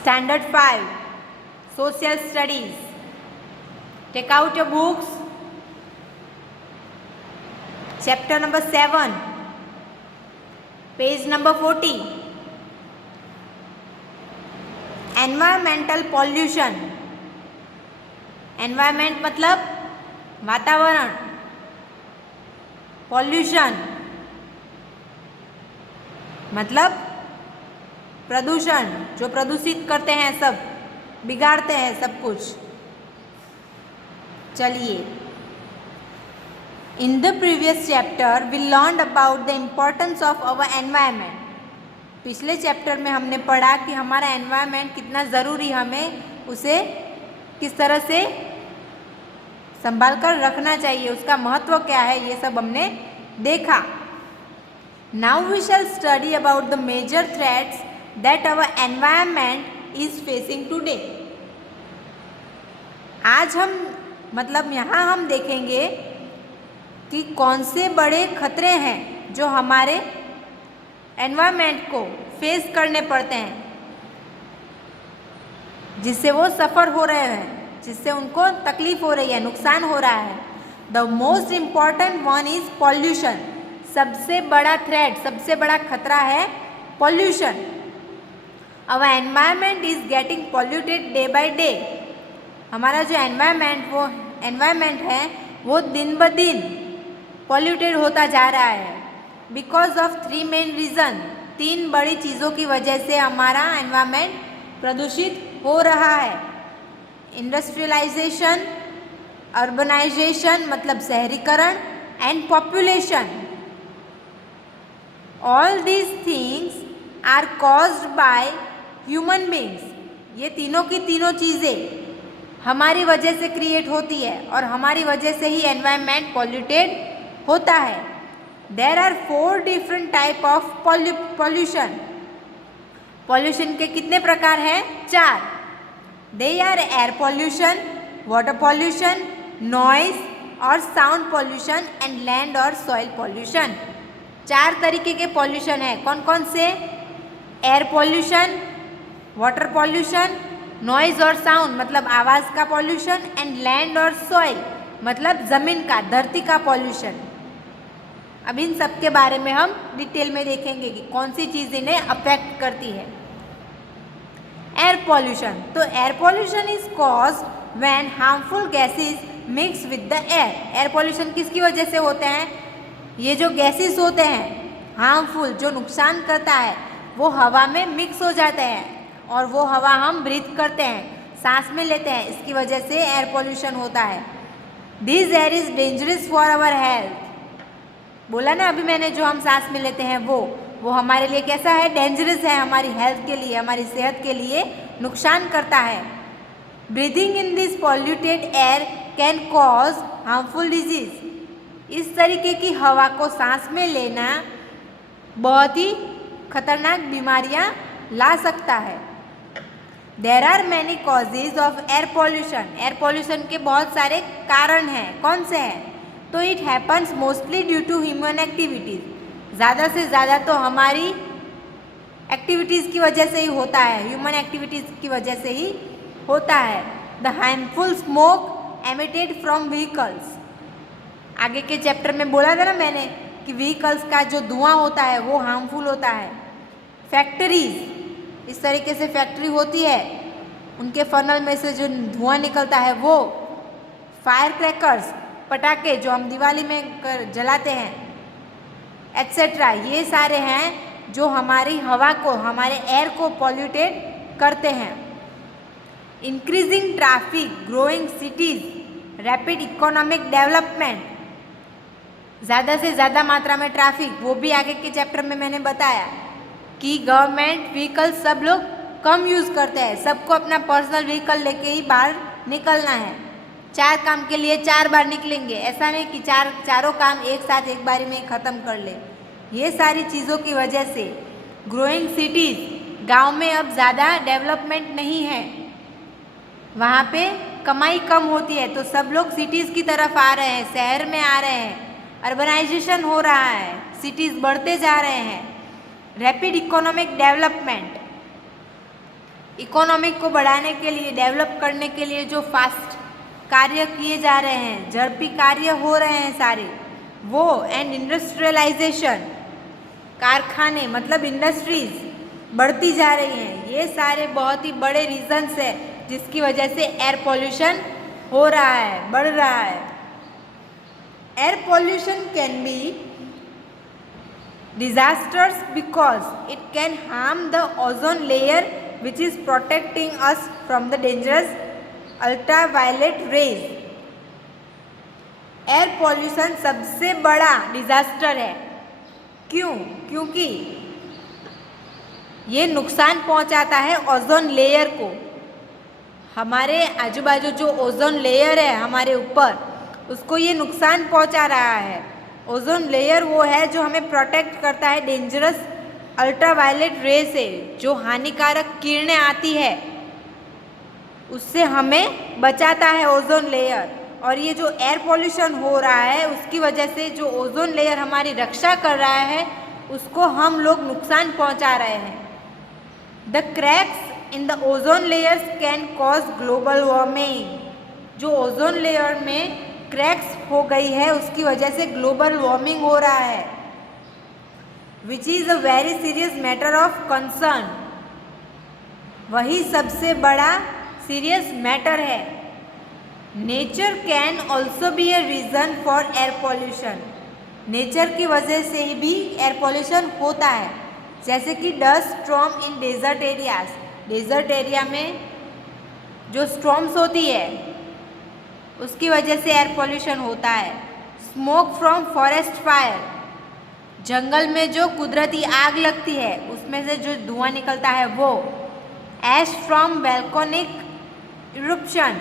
Standard 5 Social Studies. Take out your books. Chapter number 7, page number 40. Environmental pollution. Environment मतलब वातावरण, pollution मतलब प्रदूषण, जो प्रदूषित करते हैं, सब बिगाड़ते हैं सब कुछ। चलिए, in the previous chapter we learn about the importance of our environment. पिछले चैप्टर में हमने पढ़ा कि हमारा एनवायरनमेंट कितना ज़रूरी, हमें उसे किस तरह से संभाल कर रखना चाहिए, उसका महत्व क्या है, ये सब हमने देखा। Now we shall study about the major threats that our environment is facing today. आज हम यहाँ हम देखेंगे कि कौन से बड़े खतरे हैं जो हमारे एनवायरनमेंट को फेस करने पड़ते हैं, जिससे वो सफ़र हो रहे हैं, जिससे उनको तकलीफ हो रही है, नुकसान हो रहा है। The most important one is pollution. सबसे बड़ा थ्रेट, सबसे बड़ा खतरा है pollution. Our environment is getting polluted day by day. हमारा जो एनवायरनमेंट है वो दिन ब दिन पॉल्यूटेड होता जा रहा है। बिकॉज ऑफ 3 मेन रीज़न, 3 बड़ी चीज़ों की वजह से हमारा एनवायरनमेंट प्रदूषित हो रहा है। इंडस्ट्रियलाइजेशन, अर्बनाइजेशन मतलब शहरीकरण, and population. All these things are caused by human beings. ये तीनों की तीनों चीज़ें हमारी वजह से क्रिएट होती है और हमारी वजह से ही एनवायरनमेंट पॉल्यूटेड होता है। There are 4 different type of pollution. Pollution के कितने प्रकार हैं? 4। They are air pollution, water pollution, noise और साउंड पॉल्यूशन, एंड लैंड और सॉइल पॉल्यूशन। 4 तरीके के पॉल्यूशन है। कौन कौन से? Air pollution, water pollution, noise और साउंड मतलब आवाज़ का पॉल्यूशन, एंड लैंड और सॉइल मतलब ज़मीन का, धरती का पॉल्यूशन। अब इन सब के बारे में हम डिटेल में देखेंगे कि कौन सी चीज़ इन्हें अफेक्ट करती है। एयर पॉल्यूशन, तो air pollution is caused when harmful gases mix with the air. Air pollution किसकी वजह से होते हैं? ये जो गैसेस होते हैं हार्मफुल, जो नुकसान करता है, वो हवा में मिक्स हो जाते हैं और वो हवा हम ब्रीथ करते हैं, सांस में लेते हैं। इसकी वजह से एयर पॉल्यूशन होता है। This air is dangerous for our health. बोला ना अभी मैंने, जो हम सांस में लेते हैं वो हमारे लिए कैसा है? डेंजरस है, हमारी हेल्थ के लिए, हमारी सेहत के लिए नुकसान करता है। Breathing in this polluted air can cause harmful disease. इस तरीके की हवा को सांस में लेना बहुत ही खतरनाक बीमारियां ला सकता है। There are many causes of air pollution. Air pollution के बहुत सारे कारण हैं। कौन से हैं? तो it happens mostly due to human activities. ज़्यादा से ज़्यादा तो हमारी एक्टिविटीज़ की वजह से ही होता है, ह्यूमन एक्टिविटीज़ की वजह से ही होता है। The harmful smoke emitted from vehicles. आगे के चैप्टर में बोला था ना मैंने कि व्हीकल्स का जो धुआं होता है वो हार्मफुल होता है। फैक्ट्रीज, इस तरीके से फैक्ट्री होती है, उनके फनल में से जो धुआं निकलता है वो। फायर क्रैकर्स, पटाखे जो हम दिवाली में जलाते हैं, एट्सेट्रा, ये सारे हैं जो हमारी हवा को, हमारे एयर को पॉल्यूटेड करते हैं। Increasing traffic, growing cities, rapid economic development. ज़्यादा से ज़्यादा मात्रा में ट्रैफिक, वो भी आगे के चैप्टर में मैंने बताया कि गवर्नमेंट व्हीकल सब लोग कम यूज़ करते हैं। सबको अपना पर्सनल व्हीकल लेके ही बाहर निकलना है। 4 काम के लिए 4 बार निकलेंगे, ऐसा नहीं कि चारों काम एक साथ एक बारी में ख़त्म कर ले। ये सारी चीज़ों की वजह से ग्रोइंग सिटीज़, गांव में अब ज़्यादा डेवलपमेंट नहीं है, वहाँ पे कमाई कम होती है, तो सब लोग सिटीज़ की तरफ आ रहे हैं, शहर में आ रहे हैं। अर्बनाइजेशन हो रहा है, सिटीज़ बढ़ते जा रहे हैं। रैपिड इकोनॉमिक डेवलपमेंट, इकोनॉमिक को बढ़ाने के लिए, डेवलप करने के लिए जो फास्ट कार्य किए जा रहे हैं, झड़पी कार्य हो रहे हैं सारे वो, एंड इंडस्ट्रियलाइजेशन, कारखाने मतलब इंडस्ट्रीज बढ़ती जा रही हैं, ये सारे बहुत ही बड़े रीजंस है जिसकी वजह से एयर पॉल्यूशन हो रहा है, बढ़ रहा है। Air pollution can be disasters because it can harm the ozone layer which is protecting us from the dangerous ultraviolet rays. Air pollution सबसे बड़ा डिजास्टर है। क्यों? क्योंकि ये नुकसान पहुंचाता है ओजोन लेयर को। हमारे आजू बाजू जो ओजोन लेयर है हमारे ऊपर, उसको ये नुकसान पहुंचा रहा है। ओजोन लेयर वो है जो हमें प्रोटेक्ट करता है डेंजरस अल्ट्रावायलेट रे से, जो हानिकारक किरणें आती है उससे हमें बचाता है ओजोन लेयर। और ये जो एयर पॉल्यूशन हो रहा है उसकी वजह से जो ओजोन लेयर हमारी रक्षा कर रहा है उसको हम लोग नुकसान पहुंचा रहे हैं। The cracks in the ozone layers can cause global warming. जो ओजोन लेयर में क्रैक्स हो गई है उसकी वजह से ग्लोबल वार्मिंग हो रहा है, which is a very serious matter of concern. वही सबसे बड़ा सीरियस मैटर है। Nature can also be a reason for air pollution. Nature की वजह से भी एयर पॉल्यूशन होता है, जैसे कि dust storm in desert areas. Desert area में जो स्टॉर्म्स होती है उसकी वजह से एयर पॉल्यूशन होता है। स्मोक फ्रॉम फॉरेस्ट फायर, जंगल में जो कुदरती आग लगती है उसमें से जो धुआं निकलता है वो। एश फ्रॉम वोल्केनिक इरप्शन,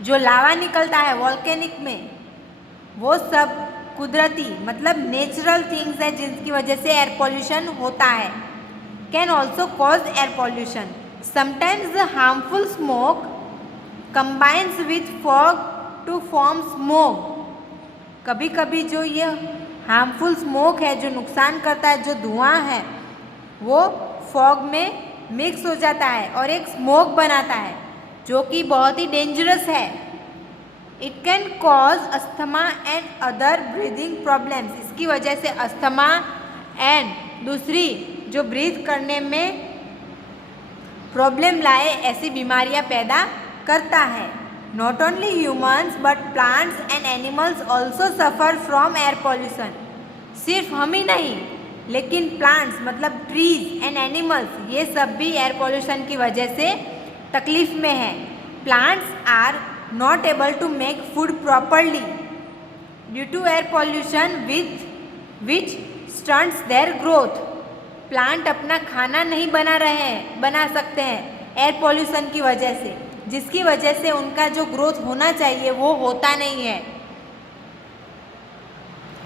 जो लावा निकलता है वोल्केनिक में, वो सब कुदरती मतलब नेचुरल थिंग्स है जिनकी वजह से एयर पॉल्यूशन होता है। Can also cause air pollution. Sometimes the harmful smoke combines with fog to form smoke। कभी कभी जो ये हार्मफुल स्मोक है, जो नुकसान करता है, जो धुआं है, वो फॉग में मिक्स हो जाता है और एक स्मोक बनाता है जो कि बहुत ही डेंजरस है। It can cause asthma and other breathing problems. इसकी वजह से अस्थमा एंड दूसरी जो ब्रीथ करने में प्रॉब्लम लाए ऐसी बीमारियां पैदा करता है। Not only humans but plants and animals also suffer from air pollution. सिर्फ हम ही नहीं लेकिन प्लांट्स मतलब ट्रीज एंड एनिमल्स, ये सब भी एयर पॉल्यूशन की वजह से तकलीफ में है। Plants are not able to make food properly due to air pollution which stunts their growth. Plant अपना खाना नहीं बना सकते हैं एयर पॉल्यूशन की वजह से, जिसकी वजह से उनका जो ग्रोथ होना चाहिए वो होता नहीं है।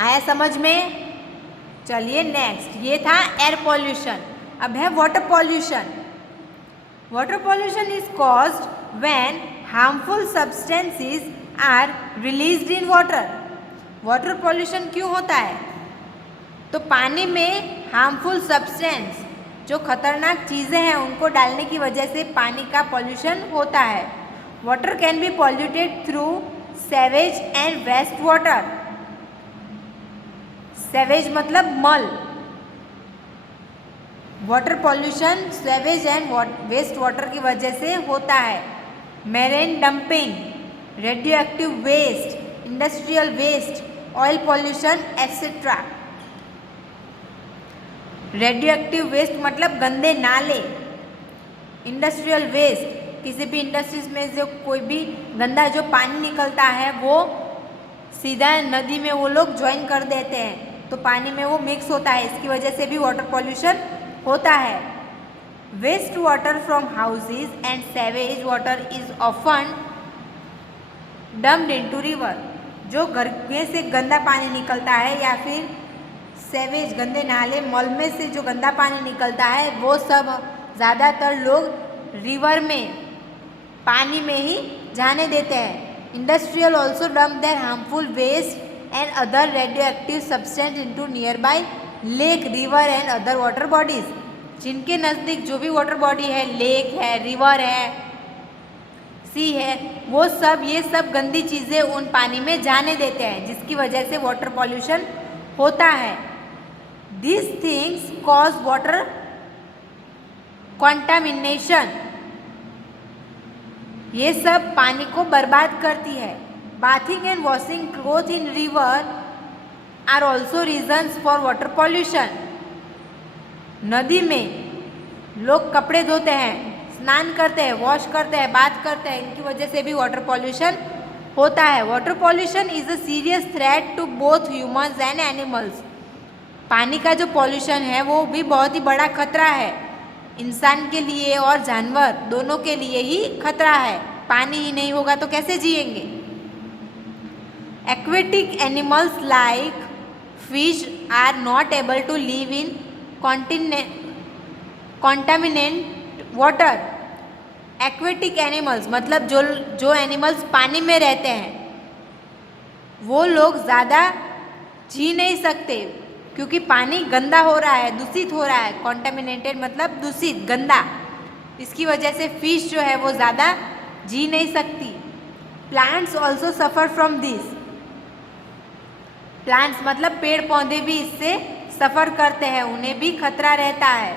आया समझ में? चलिए नेक्स्ट, ये था एयर पॉल्यूशन। अब है water pollution. Water pollution is caused when harmful substances are released in water. Water pollution क्यों होता है? तो पानी में हार्मफुल सब्सटेंस, जो खतरनाक चीज़ें हैं, उनको डालने की वजह से पानी का पॉल्यूशन होता है। Water can be polluted through sewage and waste water. Sewage मतलब मल। Water pollution sewage and waste water की वजह से होता है। Marine dumping, radioactive waste, industrial waste, oil pollution etcetera. Radioactive waste मतलब गंदे नाले। इंडस्ट्रियल वेस्ट, किसी भी इंडस्ट्रीज में जो कोई भी गंदा जो पानी निकलता है वो सीधा नदी में वो लोग ज्वाइन कर देते हैं, तो पानी में वो मिक्स होता है, इसकी वजह से भी वाटर पॉल्यूशन होता है। Waste water from houses and sewage water is often dumped into river. जो घर में से गंदा पानी निकलता है या फिर सेवेज गंदे नाले मल में से जो गंदा पानी निकलता है वो सब ज़्यादातर लोग रिवर में पानी में ही जाने देते हैं। Industrial also dump their harmful waste and other radioactive substance into nearby lake, river and other water bodies. जिनके नज़दीक जो भी वाटर बॉडी है, लेक है, रिवर है, सी है, वो सब ये सब गंदी चीज़ें उन पानी में जाने देते हैं, जिसकी वजह से वाटर पॉल्यूशन होता है। This things cause water contamination, ये सब पानी को बर्बाद करती है। Bathing and washing cloth in river are also reasons for water pollution. नदी में लोग कपड़े धोते हैं, स्नान करते हैं, वॉश करते हैं, बात करते हैं, इनकी वजह से भी वाटर पॉल्यूशन होता है। Water pollution is a serious threat to both humans and animals. पानी का जो पॉल्यूशन है वो भी बहुत ही बड़ा खतरा है, इंसान के लिए और जानवर दोनों के लिए ही खतरा है। पानी ही नहीं होगा तो कैसे जिएंगे। Aquatic animals like fish are not able to live in contaminate water. Aquatic animals मतलब जो एनिमल्स पानी में रहते हैं वो लोग ज़्यादा जी नहीं सकते, क्योंकि पानी गंदा हो रहा है, दूषित हो रहा है। कॉन्टामिनेटेड मतलब दूषित, गंदा। इसकी वजह से फिश जो है वो ज़्यादा जी नहीं सकती। Plants also suffer from this. Plants मतलब पेड़ पौधे भी इससे सफ़र करते हैं, उन्हें भी खतरा रहता है।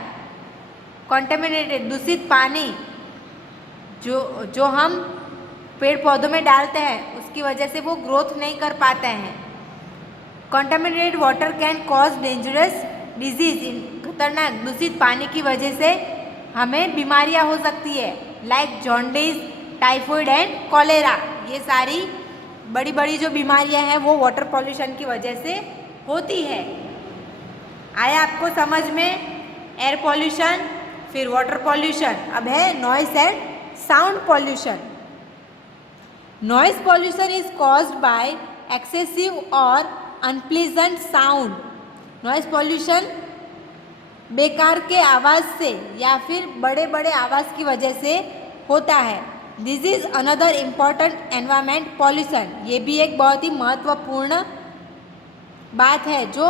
कॉन्टामिनेटेड दूषित पानी जो हम पेड़ पौधों में डालते हैं उसकी वजह से वो ग्रोथ नहीं कर पाते हैं। Contaminated water can cause dangerous disease. खतरनाक दूषित पानी की वजह से हमें बीमारियां हो सकती है, like jaundice, typhoid and cholera. ये सारी बड़ी बड़ी जो बीमारियां हैं वो वाटर पॉल्यूशन की वजह से होती है। आया आपको समझ में? एयर पॉल्यूशन, फिर वाटर पॉल्यूशन, अब है noise and sound pollution. Noise pollution is caused by excessive और अनप्लीजेंट साउंड। नॉइस पॉल्यूशन बेकार के आवाज़ से या फिर बड़े बड़े आवाज़ की वजह से होता है। This is another important environment pollution. ये भी एक बहुत ही महत्वपूर्ण बात है जो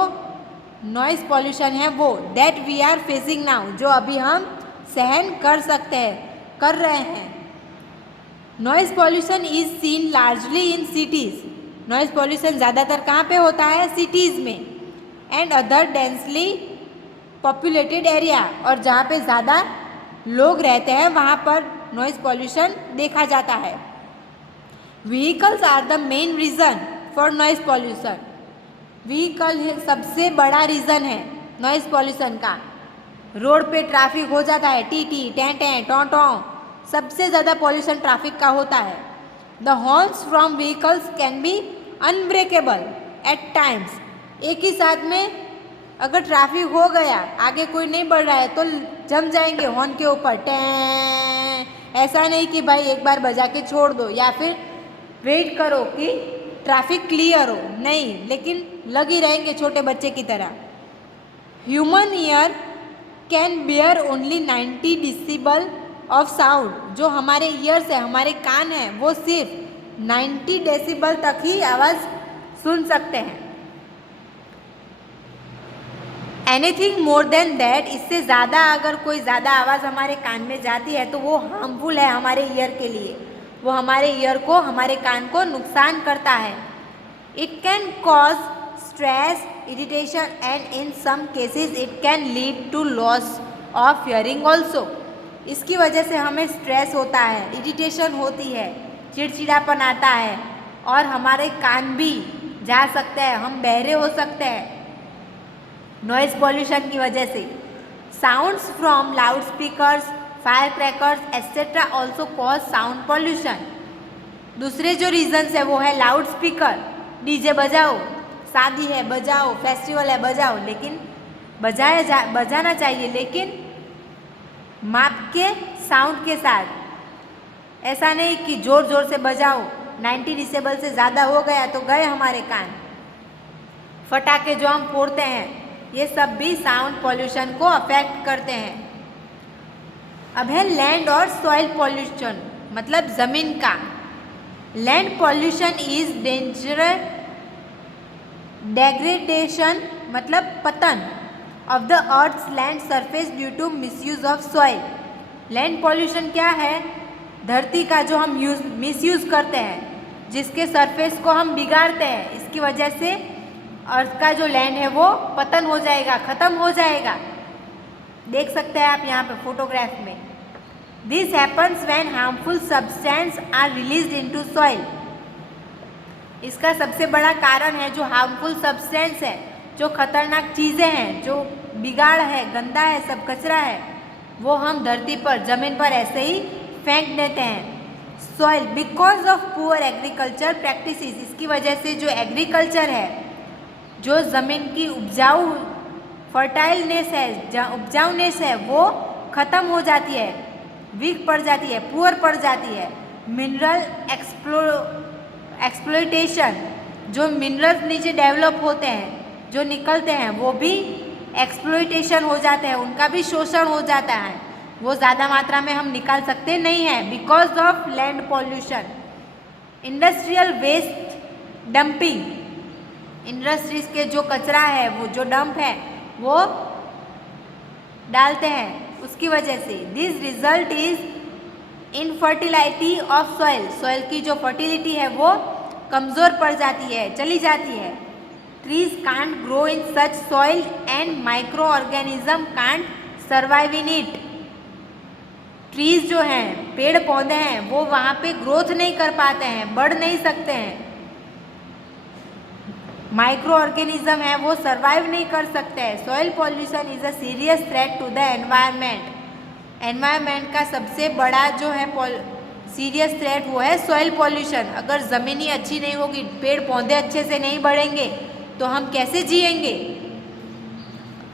नॉइस पॉल्यूशन है वो, that we are facing now, जो अभी हम सहन कर रहे हैं। Noise pollution is seen largely in cities. Noise pollution ज़्यादातर कहाँ पे होता है? सिटीज़ में। And other densely populated area, और जहाँ पे ज़्यादा लोग रहते हैं वहाँ पर नॉइस पॉल्यूशन देखा जाता है। Vehicles are the main reason for noise pollution. Vehicle सबसे बड़ा रीज़न है नॉइस पॉल्यूशन का। रोड पे ट्रैफिक हो जाता है, टी टी टें टें टों टों, सबसे ज़्यादा पॉल्यूशन ट्रैफिक का होता है। The horns from vehicles can be unbreakable at times. एक ही साथ में अगर ट्रैफिक हो गया, आगे कोई नहीं बढ़ रहा है तो जम जाएंगे हॉर्न के ऊपर, टें। ऐसा नहीं कि भाई एक बार बजा के छोड़ दो या फिर वेट करो कि ट्रैफिक क्लियर हो, नहीं, लेकिन लग ही रहेंगे छोटे बच्चे की तरह। Human ear can bear only 90 decibel of sound. जो हमारे ईयर्स है, हमारे कान हैं, वो सिर्फ 90 डेसिबल तक ही आवाज़ सुन सकते हैं। एनीथिंग मोर देन दैट, इससे ज़्यादा अगर कोई ज़्यादा आवाज़ हमारे कान में जाती है तो वो हार्मफुल है हमारे ईयर के लिए, वो हमारे ईयर को, हमारे कान को नुकसान करता है। It can cause stress, irritation and in some cases it can lead to loss of hearing also. इसकी वजह से हमें स्ट्रेस होता है, इरिटेशन होती है, चिड़चिड़ापन आता है और हमारे कान भी जा सकते हैं, हम बहरे हो सकते हैं नॉइज़ पॉल्यूशन की वजह से। Sounds from loud speakers, fire crackers etcetera also cause sound pollution. दूसरे जो रीजन्स है वो है लाउड स्पीकर, डीजे बजाओ, शादी है बजाओ, फेस्टिवल है बजाओ, लेकिन बजाना चाहिए लेकिन माप के साउंड के साथ। ऐसा नहीं कि ज़ोर ज़ोर से बजाओ, 90 डेसिबल से ज़्यादा हो गया तो गए हमारे कान। फटाके जो हम फोड़ते हैं ये सब भी साउंड पॉल्यूशन को अफेक्ट करते हैं। अब है लैंड और सॉइल पॉल्यूशन, मतलब ज़मीन का। Land pollution is dangerous degradation, मतलब पतन of the earth's land surface due to misuse of soil. Land pollution क्या है? धरती का जो हम मिसयूज करते हैं, जिसके सरफेस को हम बिगाड़ते हैं, इसकी वजह से अर्थ का जो लैंड है वो पतन हो जाएगा, ख़त्म हो जाएगा। देख सकते हैं आप यहाँ पे फोटोग्राफ में। This happens when harmful substance are released into soil. इसका सबसे बड़ा कारण है जो हार्मफुल सब्सटेंस है, जो खतरनाक चीज़ें हैं, जो बिगाड़ है, गंदा है, सब कचरा है, वो हम धरती पर, ज़मीन पर ऐसे ही फेंक देते हैं। Soil because of poor agriculture practices, इसकी वजह से जो एग्रीकल्चर है, जो ज़मीन की उपजाऊ फर्टाइलनेस है, उपजाऊनेस है, वो ख़त्म हो जाती है, वीक पड़ जाती है, पुअर पड़ जाती है। मिनरल एक्सप्लोइटेशन, जो मिनरल्स नीचे डेवलप होते हैं, जो निकलते हैं, वो भी एक्सप्लोइटेशन हो जाते हैं, उनका भी शोषण हो जाता है, वो ज़्यादा मात्रा में हम निकाल सकते नहीं हैं because of land pollution. Industrial waste dumping, industries के जो कचरा है, वो जो डंप है, वो डालते हैं, उसकी वजह से this result is infertility of soil. Soil की जो फर्टिलिटी है वो कमज़ोर पड़ जाती है, चली जाती है। Trees can't grow in such soil and micro organism can't survive in it. Trees जो हैं, पेड़ पौधे हैं, वो वहाँ पे ग्रोथ नहीं कर पाते हैं, बढ़ नहीं सकते हैं। माइक्रो ऑर्गेनिज्म है, वो सर्वाइव नहीं कर सकते हैं। Soil pollution is a serious threat to the environment. Environment का सबसे बड़ा जो है सीरियस थ्रेट वो है सॉइल पॉल्यूशन। अगर ज़मीन ही अच्छी नहीं होगी, पेड़ पौधे अच्छे से नहीं बढ़ेंगे, तो हम कैसे जिएंगे?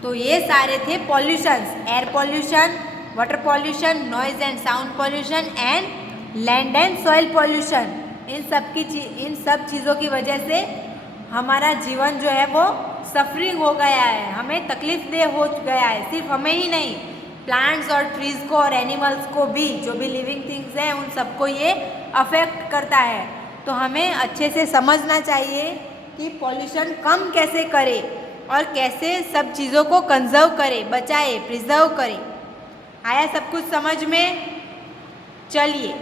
तो ये सारे थे pollutions, air pollution, water pollution, noise and sound pollution and land and soil pollution. इन सब चीज़ों की वजह से हमारा जीवन जो है वो सफरिंग हो गया है, हमें तकलीफ दे हो गया है। सिर्फ हमें ही नहीं, प्लांट्स और ट्रीज़ को और एनिमल्स को भी, जो भी लिविंग थिंग्स हैं, उन सबको ये अफेक्ट करता है। तो हमें अच्छे से समझना चाहिए कि पॉल्यूशन कम कैसे करे और कैसे सब चीज़ों को कंजर्व करे, बचाए, प्रिजर्व करे। आया सब कुछ समझ में? चलिए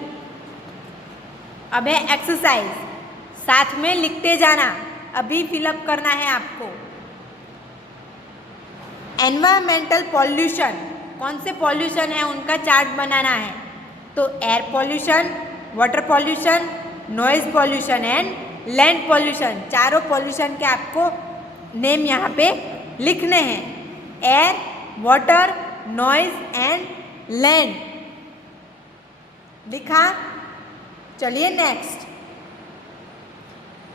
अब है एक्सरसाइज, साथ में लिखते जाना, अभी फिलअप करना है आपको। एनवायरमेंटल पॉल्यूशन, कौन से पॉल्यूशन है उनका चार्ट बनाना है। तो air pollution, water pollution, noise pollution and land pollution, चारों पॉल्यूशन के आपको नेम यहाँ पे लिखने हैं। Air, water, noise and land लिखा। चलिए next,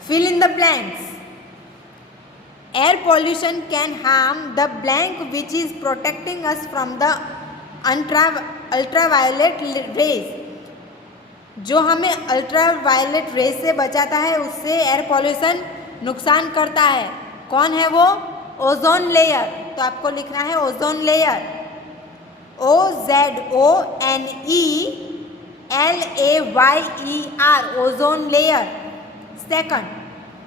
fill in the blanks. Air pollution can harm the blank which is protecting us from the ultraviolet rays. जो हमें अल्ट्रावायलेट रेज से बचाता है, उससे एयर पॉल्यूशन नुकसान करता है। कौन है वो? Ozone layer. तो आपको लिखना है ozone layer, OZONELAYER, ozone layer. Second,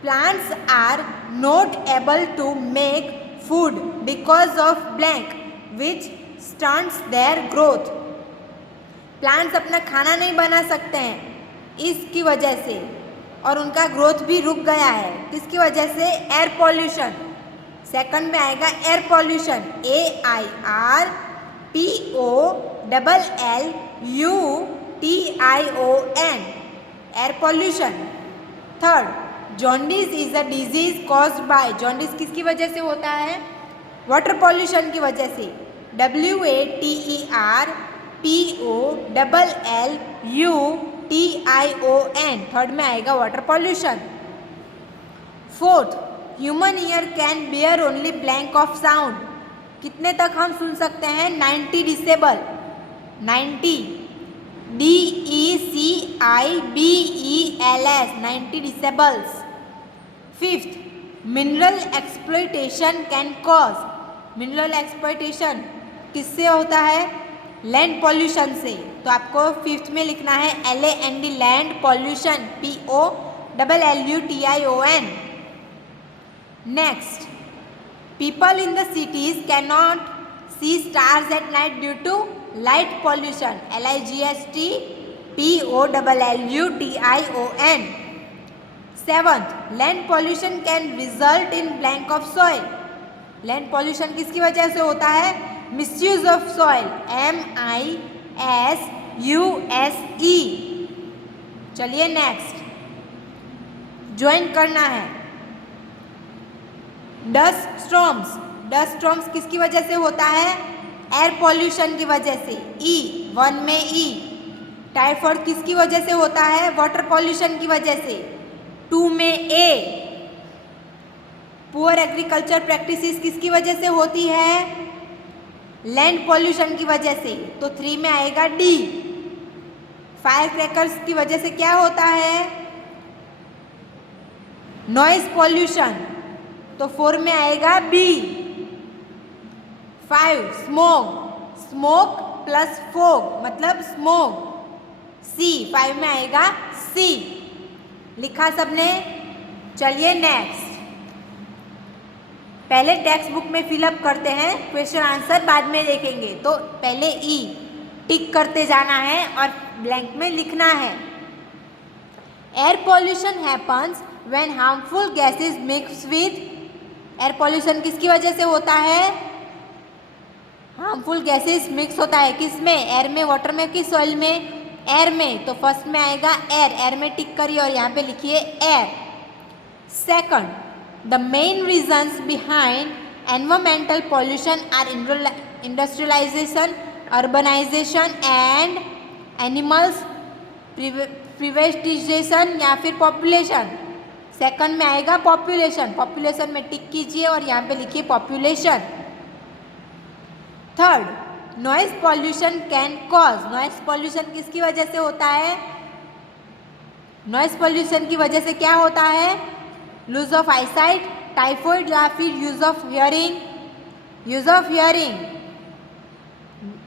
plants are not able to make food because of blank which stunts their growth. Plants अपना खाना नहीं बना सकते हैं इसकी वजह से, और उनका ग्रोथ भी रुक गया है। किसकी वजह से? Air pollution. सेकंड में आएगा air pollution, AIRPOLLUTION, air pollution. Third, jaundice is a disease caused by, jaundice किसकी वजह से होता है? वाटर पॉल्यूशन की वजह से, WATERPOLLUTION। थर्ड में आएगा water pollution. Fourth, human ear can bear only blank of sound. कितने तक हम सुन सकते हैं? 90 disable, 90 DECIBELS, 90 disables. Fifth, mineral exploitation can cause, mineral exploitation किससे होता है? लैंड पॉल्यूशन से। तो आपको फिफ्थ में लिखना है LAND, land pollution, POLLUTION। Next, P People in the cities cannot see stars at night due to light pollution. LIGHTPOLLUTION. Seventh, land pollution can result in blank of soil. Land pollution किसकी वजह से होता है? Misuse of soil. MISUSE. चलिए next join करना है। Dust storms किसकी वजह से होता है? एयर पॉल्यूशन की वजह से। वन में ई। टाइफॉइड किसकी वजह से होता है? वाटर पॉल्यूशन की वजह से। 2 में ए। पुअर एग्रीकल्चर प्रैक्टिसेस किसकी वजह से होती है? लैंड पॉल्यूशन की वजह से। तो 3 में आएगा डी। फायर क्रैकर्स की वजह से क्या होता है? Noise pollution. तो 4 में आएगा बी। 5 स्मोक प्लस फोग मतलब स्मोक। सी 5 में आएगा सी। लिखा सबने? चलिए नेक्स्ट। पहले टेक्स्ट बुक में फिलअप करते हैं, क्वेश्चन आंसर बाद में देखेंगे। तो पहले ई टिक करते जाना है और ब्लैंक में लिखना है। Air pollution happens when harmful gases mix with. Air pollution किसकी वजह से होता है? हार्मफुल गैसेस मिक्स होता है किसमें? एयर में, वाटर में कि सॉइल में? एयर में। तो फर्स्ट में आएगा एयर में टिक करिए और यहाँ पे लिखिए air. Second, the main reasons behind environmental pollution are industrialisation, urbanisation and animals प्रिवेस्टिजेशन या फिर पॉपुलेशन। सेकंड में आएगा पॉपुलेशन में टिक कीजिए और यहाँ पे लिखिए population. Third, noise pollution can cause. Noise pollution किसकी वजह से होता है? नॉइज पॉल्यूशन की वजह से क्या होता है? लूज ऑफ आईसाइट, टाइफॉइड या फिर use of hearing.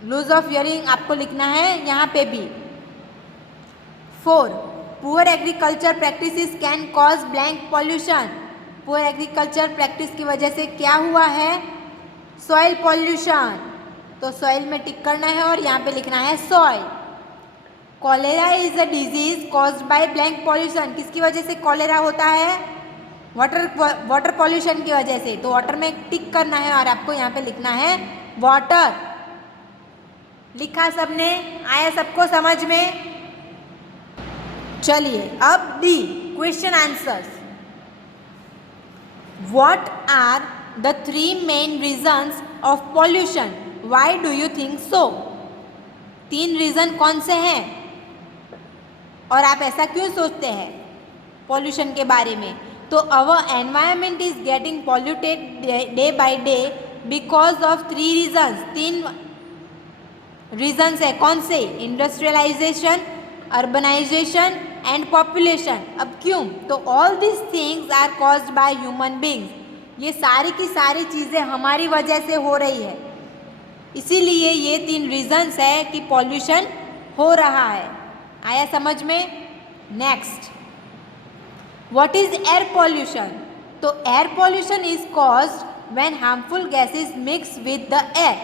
Lose of hearing आपको लिखना है यहाँ पे भी। 4, poor agriculture practices can cause blank pollution. Poor agriculture practice की वजह से क्या हुआ है? Soil pollution. तो सॉइल में टिक करना है और यहाँ पे लिखना है soil. Cholera is a disease caused by blank pollution. किसकी वजह से कॉलेरा होता है? वाटर पॉल्यूशन की वजह से। तो वाटर में टिक करना है और आपको यहाँ पे लिखना है वाटर। लिखा सबने? आया सबको समझ में? चलिए अब D, question answers. What are the 3 main reasons of pollution? Why do you think so? 3 reason कौन से हैं और आप ऐसा क्यों सोचते हैं पॉल्यूशन के बारे में? तो our environment is getting polluted day by day because of 3 reasons. 3 reasons है। कौन से? Industrialisation, urbanisation and population. अब क्यों? तो all this things are caused by human beings. ये सारी की सारी चीज़ें हमारी वजह से हो रही है, इसीलिए ये 3 रीजन्स है कि पॉल्यूशन हो रहा है। आया समझ में? Next, what is air pollution? तो air pollution is caused when harmful gases mix with the air.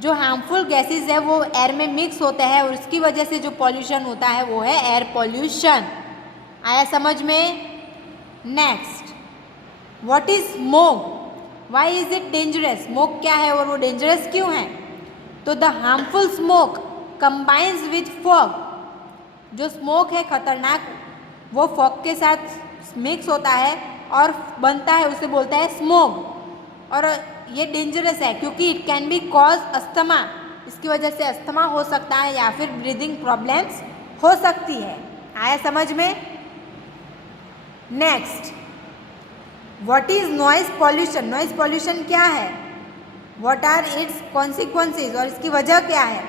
जो हार्मफुल गैसेस है वो एयर में मिक्स होता है और उसकी वजह से जो पॉल्यूशन होता है वो है एयर पॉल्यूशन। आया समझ में? Next, what is smoke? Why is it dangerous? Smoke क्या है और वो डेंजरस क्यों है? तो the harmful smoke combines with fog. जो स्मोक है खतरनाक, वो फॉग के साथ मिक्स होता है और बनता है, उसे बोलता है स्मोक। और ये डेंजरस है क्योंकि it can be cause asthma. इसकी वजह से अस्थमा हो सकता है या फिर ब्रीदिंग प्रॉब्लम्स हो सकती है। आया समझ में? Next, what is noise pollution? Noise pollution क्या है? What are its consequences? और इसकी वजह क्या है?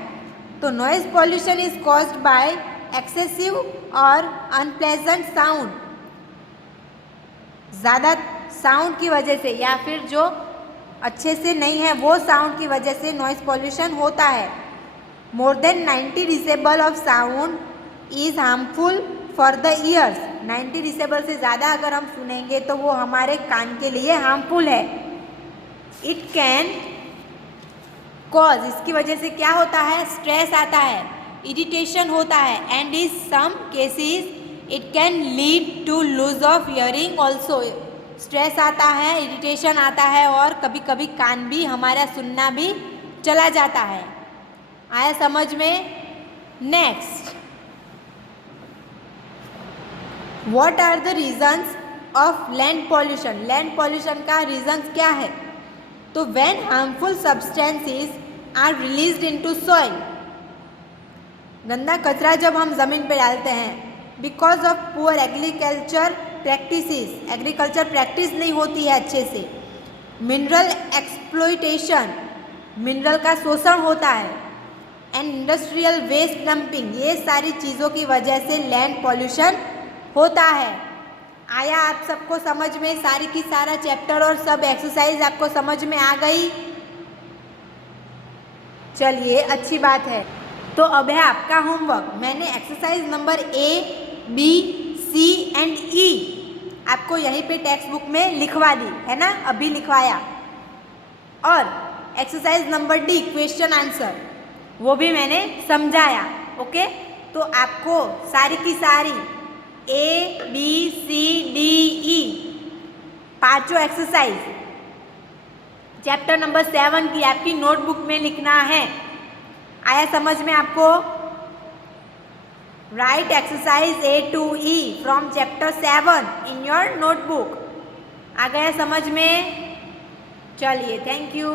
तो noise pollution is caused by excessive और अनप्लेजेंट साउंड। ज़्यादा साउंड की वजह से या फिर जो अच्छे से नहीं है वो साउंड की वजह से नॉइज पॉल्यूशन होता है। More than 90 disable of sound is harmful for the years. 90 disable से ज़्यादा अगर हम सुनेंगे तो वो हमारे कान के लिए हार्मफुल है। इट कैन कॉज, इसकी वजह से क्या होता है, स्ट्रेस आता है, इरिटेशन होता है, and in some cases it can lead to lose of hearing also. Stress आता है, इरिटेशन आता है और कभी कभी कान भी हमारा सुनना भी चला जाता है। आया समझ में? Next, what are the reasons of land pollution? Land pollution का रीजन्स क्या है? तो when harmful substances are released into soil, गंदा कचरा जब हम ज़मीन पे डालते हैं, because of poor agriculture practices, agriculture practice नहीं होती है अच्छे से, मिनरल एक्सप्लॉयटेशन, मिनरल का शोषण होता है, एंड इंडस्ट्रियल वेस्ट डंपिंग, ये सारी चीज़ों की वजह से लैंड पॉल्यूशन होता है। आया आप सबको समझ में? सारी की सारा चैप्टर और सब एक्सरसाइज आपको समझ में आ गई? चलिए, अच्छी बात है। तो अब है आपका होमवर्क। मैंने exercise number A, B, C and E आपको यहीं पे टेक्स्ट बुक में लिखवा दी है ना, अभी लिखवाया। और exercise number D, question answer, वो भी मैंने समझाया। ओके, तो आपको सारी की सारी A, B, C, D, E पांचों एक्सरसाइज चैप्टर नंबर 7 की आपकी नोटबुक में लिखना है। आया समझ में आपको? Write exercise A to E from chapter 7 in your notebook. आ गया समझ में? चलिए, थैंक यू।